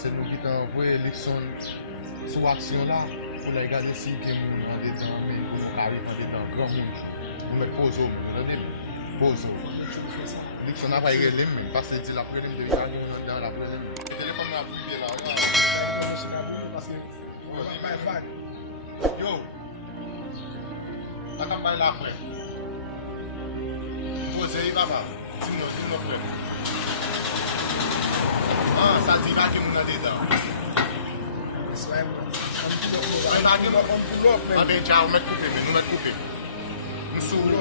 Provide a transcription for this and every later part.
c'est nous qui t'avons envoyé l'élection sous action là, pour les regarder si il y a des gens en dedans, mais pour nous arriver en dedans, grand monde, nous mettre pause au monde, vous entendez? Pause. L'élection n'a pas été même, parce que c'est la première de l'Italie, on est dans la première. Le téléphone m'a privé là, parce que, yo, la campagne là, frère. Posez, papa, dis-moi, frère. Ah, ça dit pas que nous sommes dedans. Ah ben, ciao, nous mettons coupé. Nous sommes.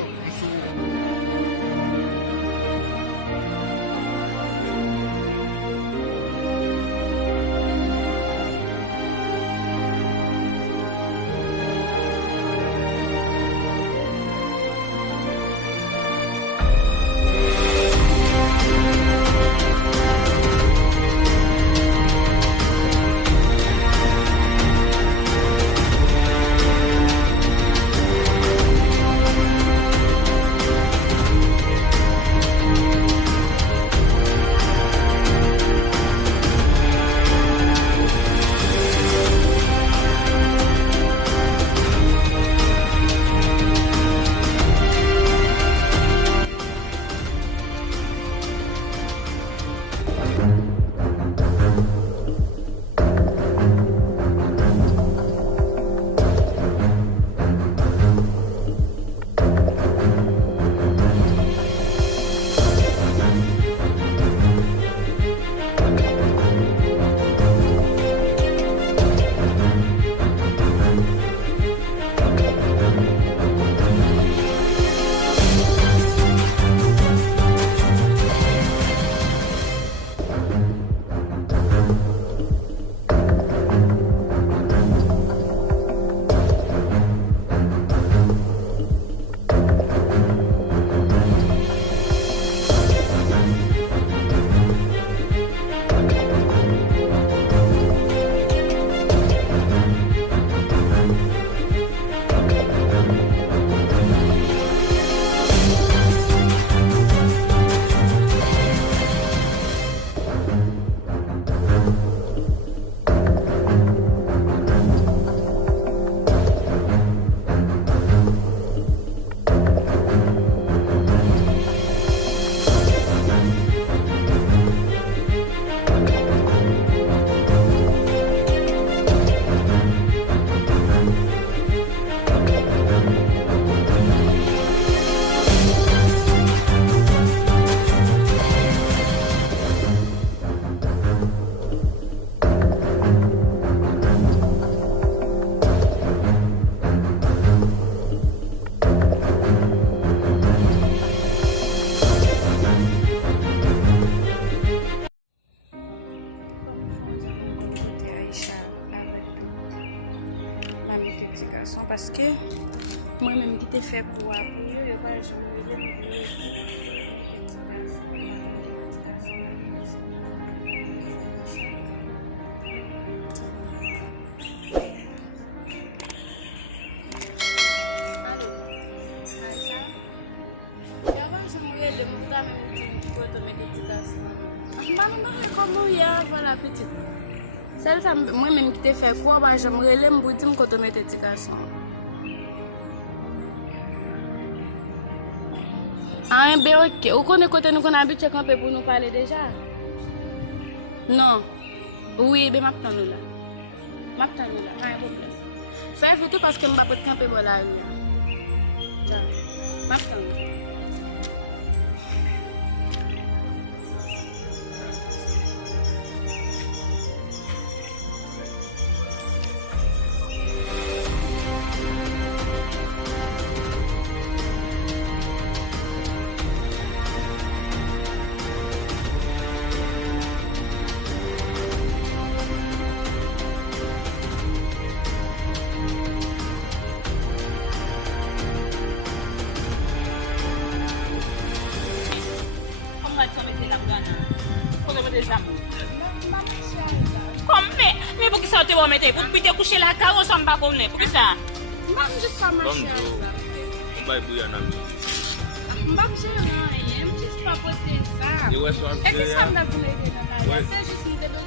Parce que moi-même qui t'ai fait pour appuyer, je vois, je me moi-même qui t'ai fait quoi, j'aimerais l'aime pour dire que tu mets éducation. Ah, ben ok. Vous connaissez côté nous qu'on a habitué camper pour nous parler déjà? Non. Oui, ben m'attends nous là. M'attends nous là, pas un problème. Fais tout parce que je ne vais pas camper pour la rue. M'attends nous. Mais pour qui ça te va mettre? Pour te coucher la carreau, ça me va comme pour qui ça? Mam juste pas marcher. On va bouillir un ami. Mam j'ai rien, juste pas porter ça. Et ouais, soit est-ce que ça me va vous aider dans la vie? C'est juste une dédouane.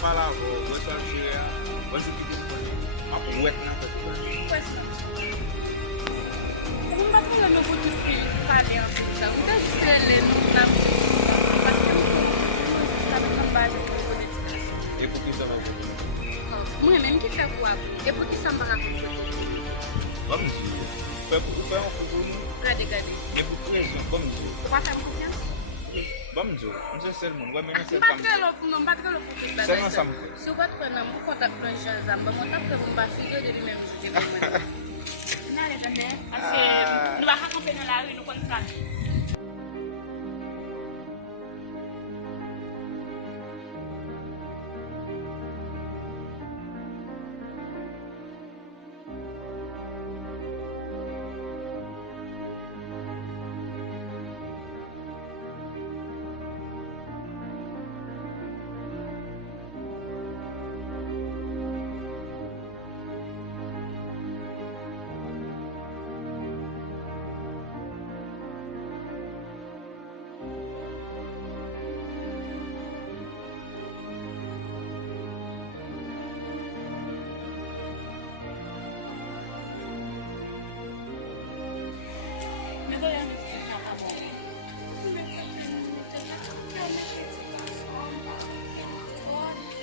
fala, vou só chegar. Vou subir depois. Mas com o na Kung ba't mo lang po yung pali ang pizza? Kung kasi sila lenong lang sabi ng base ko po dito. E por que isso vai acontecer? Mwen men ki fè wap, e pou ki san baka pou kote? Vamos ver. Foi uma coisa. Gade gade. E por que isso? Vamos ver. Ou pa fè mwen konfians? Vamos ver. Não sei se é irmão. Vai me nascer Mwen para patre lò pou nou, mwen patre lò pou kote bagay. Sè nan sam. Si ou bat kwen nan mwen kontak plan jan zan, mwen tap kwen mwen basi yo de li men joute mwen. Nan le tande, ase nou baka kampe nan la rue nou kon kan.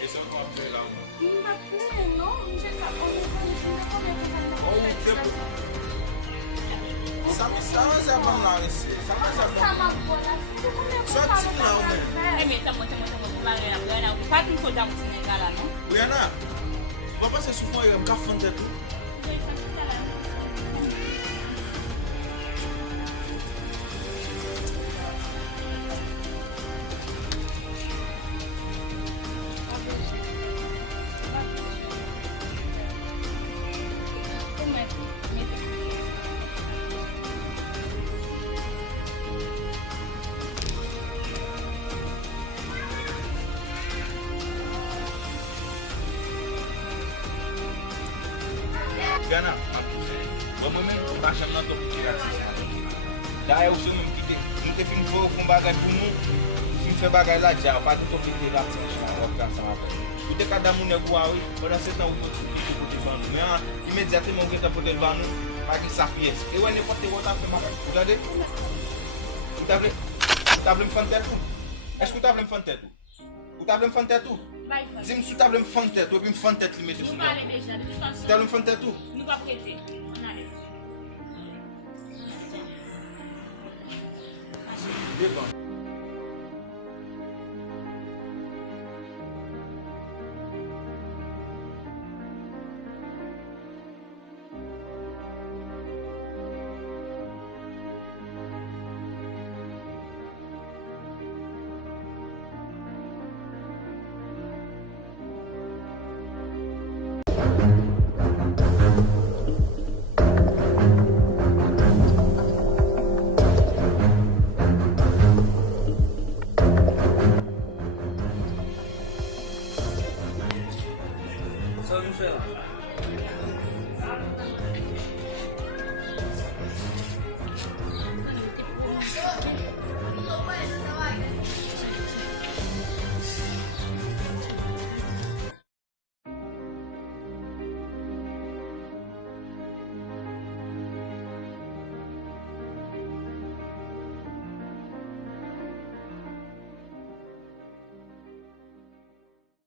Esse é o nome dele lá, mano. Mwen non, mwen se sa pou mwen Sa man nan ese. Sa man sa man. Soti nan ou men. E men tamo plare nan gana. Ou pat mwen kote mwen tine gala non? Ou yana? Ou pa se soufan yon ka fante tou. Gana, vamos mesmo baixar na tua piqueira. Já é o seu nome que tem. Não tem filho com bagagem por mundo. Se você bagagem lá já, o pai do teu piqueira lá, vai ficar sama. O de cada um é igual, para ser tão outro tipo de bando. Mais imediatement que tu pode levar no pague sa pièce. Eu ainda pode ter outra semana. Regardez. Vous t'avez me faire tout. Est-ce que tu as me faire tout? Vous t'avez me faire tout? Dis-moi si tu as me faire tout, et puis me faire tout, mettre sur Nou pale deja, de toute façon. Tu as me faire tout? Nou pa prete. On ale. Devant. Sa nou fè la?